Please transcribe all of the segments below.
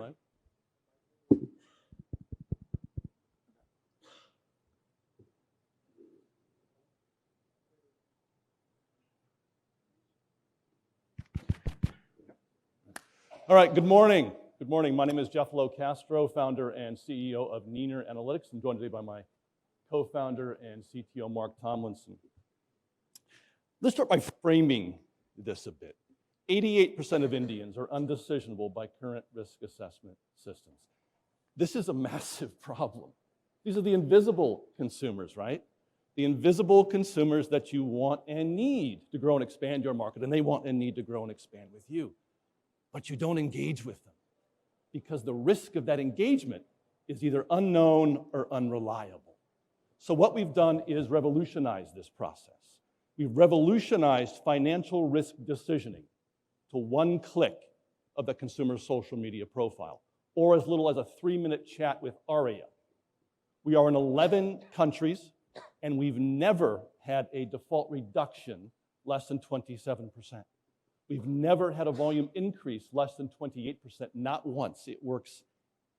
right? All right, good morning. Good morning. My name is Jeff Lowe-Castro, founder and CEO of Neener Analytics. I'm joined today by my co-founder and CTO, Mark Tomlinson. Let's start by framing this a bit. 88% of Indians are undecisionable by current risk assessment systems. This is a massive problem. These are the invisible consumers, right? The invisible consumers that you want and need to grow and expand your market, and they want and need to grow and expand with you. But you don't engage with them because the risk of that engagement is either unknown or unreliable. So what we've done is revolutionize this process. We've revolutionized financial risk decisioning to one click of the consumer's social media profile, or as little as a 3-minute chat with ARIA. We are in 11 countries, and we've never had a default reduction less than 27%. We've never had a volume increase less than 28%, not once. It works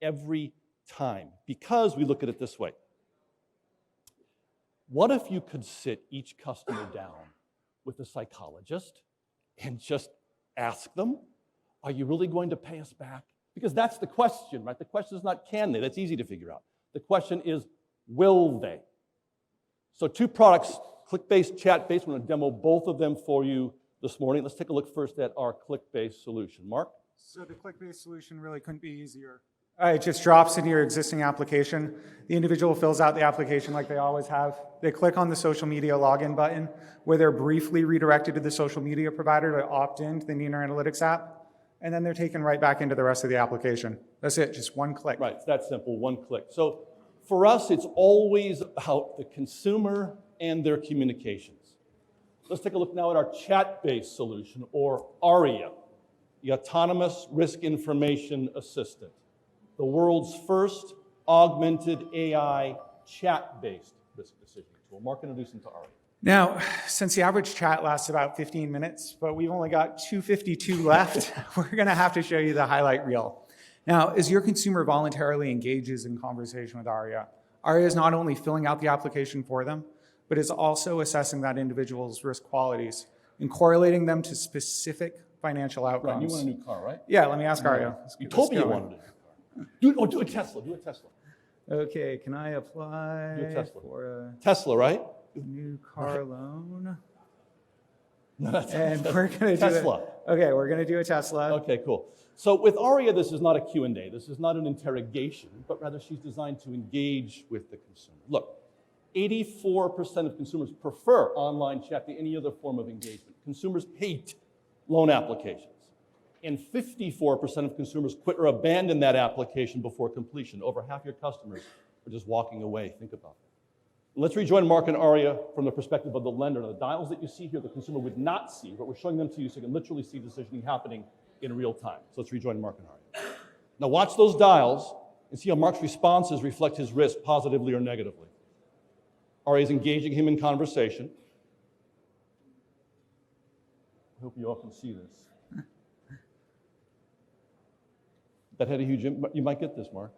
every time because we look at it this way. What if you could sit each customer down with a psychologist and just ask them, are you really going to pay us back? Because that's the question, right? The question is not can they, that's easy to figure out. The question is, will they? So 2 products, click-based, chat-based. We're going to demo both of them for you this morning. Let's take a look first at our click-based solution. Mark? So the click-based solution really couldn't be easier. It just drops into your existing application. The individual fills out the application like they always have. They click on the social media login button where they're briefly redirected to the social media provider to opt into the Neener Analytics app, and then they're taken right back into the rest of the application. That's it, just one click. Right, it's that simple, one click. So for us, it's always about the consumer and their communications. Let's take a look now at our chat-based solution, or ARIA, the Autonomous Risk Information Assistant, the world's first augmented AI chat-based risk decision tool. Mark, introduce them to ARIA. Now, since the average chat lasts about 15 minutes, but we've only got 252 left, we're going to have to show you the highlight reel. Now, as your consumer voluntarily engages in conversation with ARIA, ARIA is not only filling out the application for them, but is also assessing that individual's risk qualities and correlating them to specific financial outcomes. Right, you want a new car, right? Yeah, let me ask ARIA. You told me you wanted a new car. Do a Tesla, do a Tesla. Okay, can I apply Do a Tesla. for a Tesla, right? new car loan? No, that's And we're going to do Tesla. Okay, we're going to do a Tesla. Okay, cool. So with ARIA, this is not a Q&A. This is not an interrogation, but rather she's designed to engage with the consumer. Look, 84% of consumers prefer online chat to any other form of engagement. Consumers hate loan applications. And 54% of consumers quit or abandon that application before completion. Over half your customers are just walking away. Think about that. Let's rejoin Mark and ARIA from the perspective of the lender. Now, the dials that you see here, the consumer would not see, but we're showing them to you so you can literally see decisioning happening in real time. So let's rejoin Mark and ARIA. Now watch those dials and see how Mark's responses reflect his risk positively or negatively. ARIA is engaging him in conversation. I hope you all can see this. That had a huge impact. You might get this, Mark.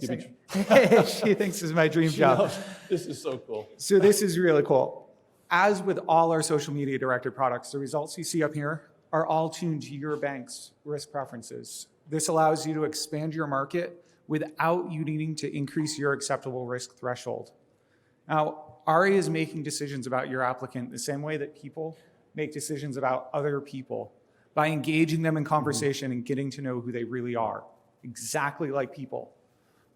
She thinks this is my dream job. This is so cool. So this is really cool. As with all our social media directed products, the results you see up here are all tuned to your bank's risk preferences. This allows you to expand your market without you needing to increase your acceptable risk threshold. Now, ARIA is making decisions about your applicant the same way that people make decisions about other people, by engaging them in conversation and getting to know who they really are, exactly like people.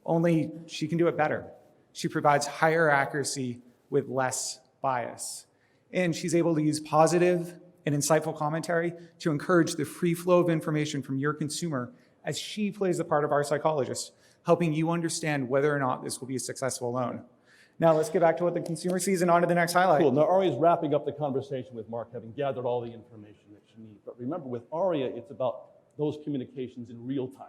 Only she can do it better. She provides higher accuracy with less bias. And she's able to use positive and insightful commentary to encourage the free flow of information from your consumer as she plays the part of our psychologist, helping you understand whether or not this will be a successful loan. Now let's get back to what the consumer sees and on to the next highlight. Cool. Now ARIA is wrapping up the conversation with Mark, having gathered all the information that she needs. But remember, with ARIA, it's about those communications in real time.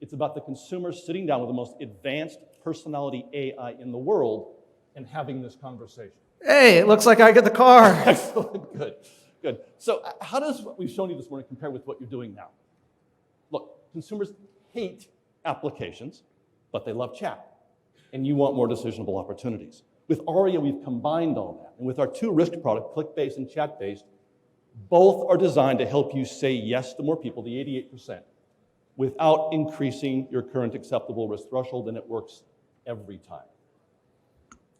It's about the consumer sitting down with the most advanced personality AI in the world and having this conversation. Hey, it looks like I get the car. Excellent. Good. Good. So how does what we've shown you this morning compare with what you're doing now? Look, Consumers hate applications, but they love chat. And you want more decisionable opportunities. With ARIA, we've combined all that. And with our two risk products, click-based and chat-based, both are designed to help you say yes to more people, the 88%, without increasing your current acceptable risk threshold, and it works every time.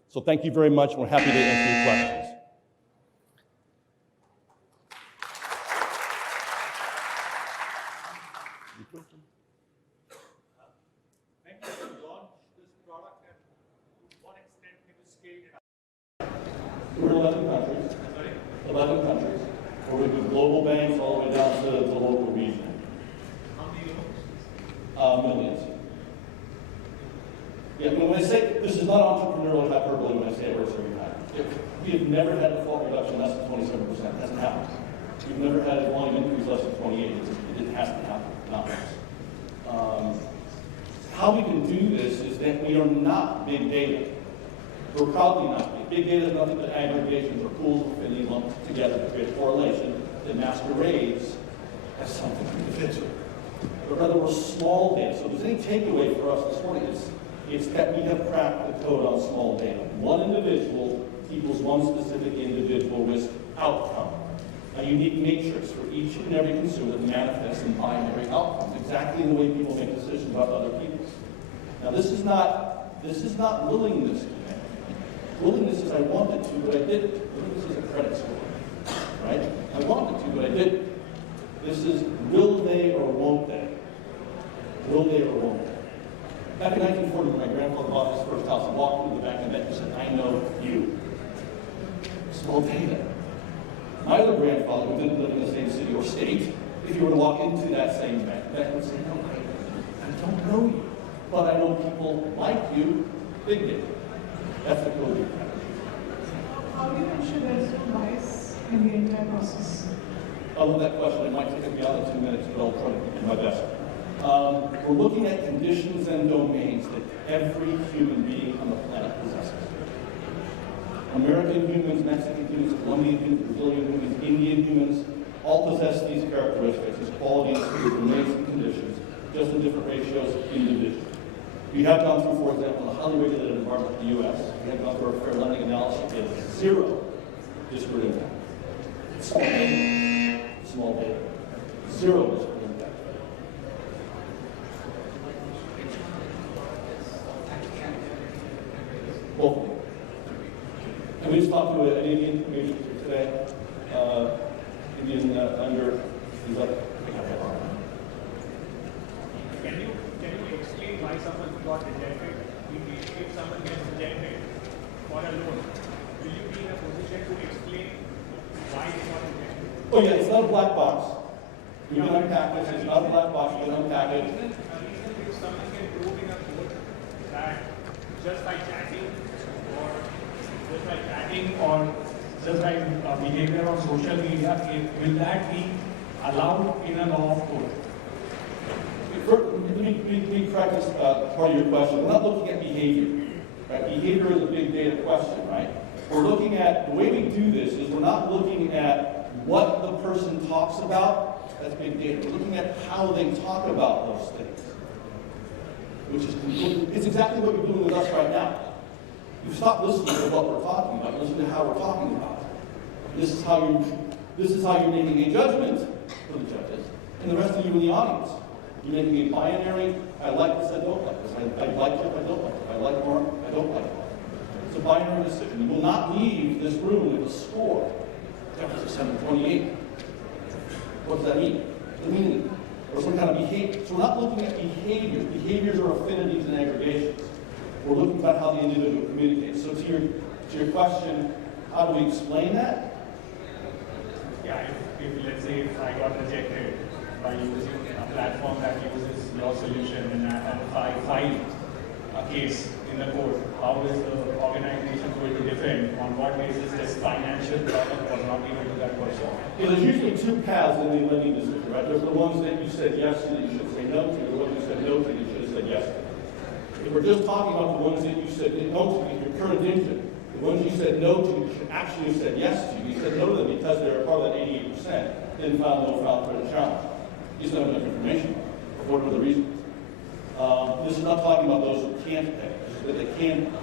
So thank you very much. We're happy to answer your questions. When did you launch this product and to what extent can you scale it up? We're in 11 countries. Sorry? 11 countries. We're with global banks all the way down to the local region. How many users? Millions. Yeah, when I say this is not entrepreneurial hyperbole when I say it works every time. We have never had a default reduction less than 27%. It hasn't happened. We've never had a volume increase less than 28. It hasn't happened. Not once. How we can do this is that we are not big data. We're probably not big. Big data is nothing but aggregations or pools of affinity lumped together to create correlation that masquerades as something individual. But rather, we're small data. So if there's any takeaway for us this morning, it's that we have cracked the code on small data. One individual equals one specific individual risk outcome. A unique matrix for each and every consumer that manifests in binary outcomes, exactly the way people make decisions about other people. Now, this is not willingness to pay. Willingness is I wanted to, but I didn't. Willingness is a credit score, right? I wanted to, but I didn't. This is will they or won't they? Will they or won't they? Back in 1940, when my grandfather bought his first house, he walked through the back of the bank and said, I know you. Small data. My other grandfather, who didn't live in the same city or state, if you were to walk into that same bank, that would say, no, I don't know you, but I know people like you. Big data. That's the code. How do you ensure there is no bias in the entire process? I love that question. It might take me out of 2 minutes, but I'll try to do my best. We're looking at conditions and domains that every human being on the planet possesses. American humans, Mexican humans, Colombian humans, Brazilian humans, Indian humans, all possess these characteristics, these qualities, domains, and conditions, just in different ratios individually. We have gone through, for example, the highly regulated environment of the U.S. We have gone through our fair lending analysis with zero disparate impact. Small data. Small data. Zero disparate impact. Both of them. And we just talked to an Indian major today. Indian lender. He's like, I got that wrong. Can you explain why someone got rejected? If someone gets rejected for a loan, will you be in a position to explain why they got rejected? Oh yeah, it's not a black box. You can unpack this. It's not a black box. You can unpack it. A reason if someone can prove in a court that just by chatting or just by behavior on social media, will that be allowed in a law of court? Let me correct this part of your question. We're not looking at behavior. Right? Behavior is a big data question, right? We're looking at, the way we do this is we're not looking at what the person talks about. That's big data. We're looking at how they talk about those things. Which is, it's exactly what you're doing with us right now. You stop listening to what we're talking about. Listen to how we're talking about it. This is how you're making a judgment for the judges, and the rest of you in the audience. You're making a binary. I like this. I don't like this. I like it. I don't like it. I like Mark. I don't like it. It's a binary decision. You will not leave this room with a score. That was a 728. What does that mean? What does it mean? Or some kind of behavior. So we're not looking at behaviors. Behaviors are affinities and aggregations. We're looking at how the individual communicates. So to your question, how do we explain that? Yeah, if let's say if I got rejected by using a platform that uses your solution and I file a case in the court, how is the organization going to defend? On what basis this financial product was not given to that person? Yeah, there's usually two paths in the lending decision, right? There's the ones that you said yes to that you should say no to, the ones you said no to that you should have said yes to. If we're just talking about the ones that you said no to, your current engine, the ones you said no to, you should actually have said yes to. You said no to them because they're a part of that 88%, then filed no file credit challenge. You just don't have enough information. for the reasons. This is not talking about those who can't pay, this is that they can pay.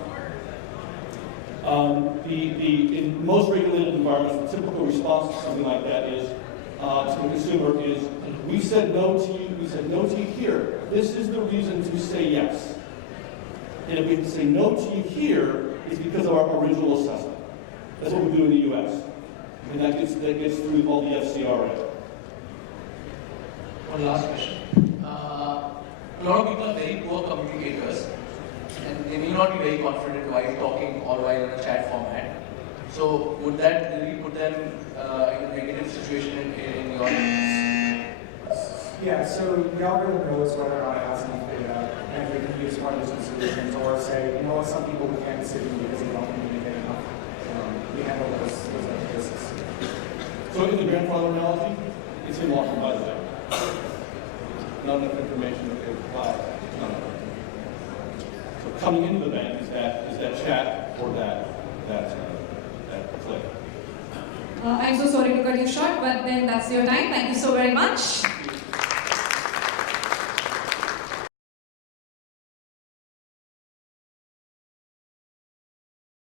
In most regulated environments, the typical response to something like that is, to the consumer is, we said no to you here. This is the reason to say yes. And if we say no to you here, it's because of our original assessment. That's what we do in the U.S. And that gets through all the FCRA. One last question. A lot of people are very poor communicators, and they may not be very confident while talking or while in a chat format. So would that really put them in a negative situation in your Yeah, so the algorithm knows whether or not it has enough data, and we can use one of those solutions, or say, you know what, some people we can't sit in because they don't communicate enough. We handle those cases. So in the grandfather analogy, it's unlawful by the way. Not enough information to apply. So coming into the bank is that chat or that click. I'm so sorry to cut you short, but then that's your time. Thank you so very much.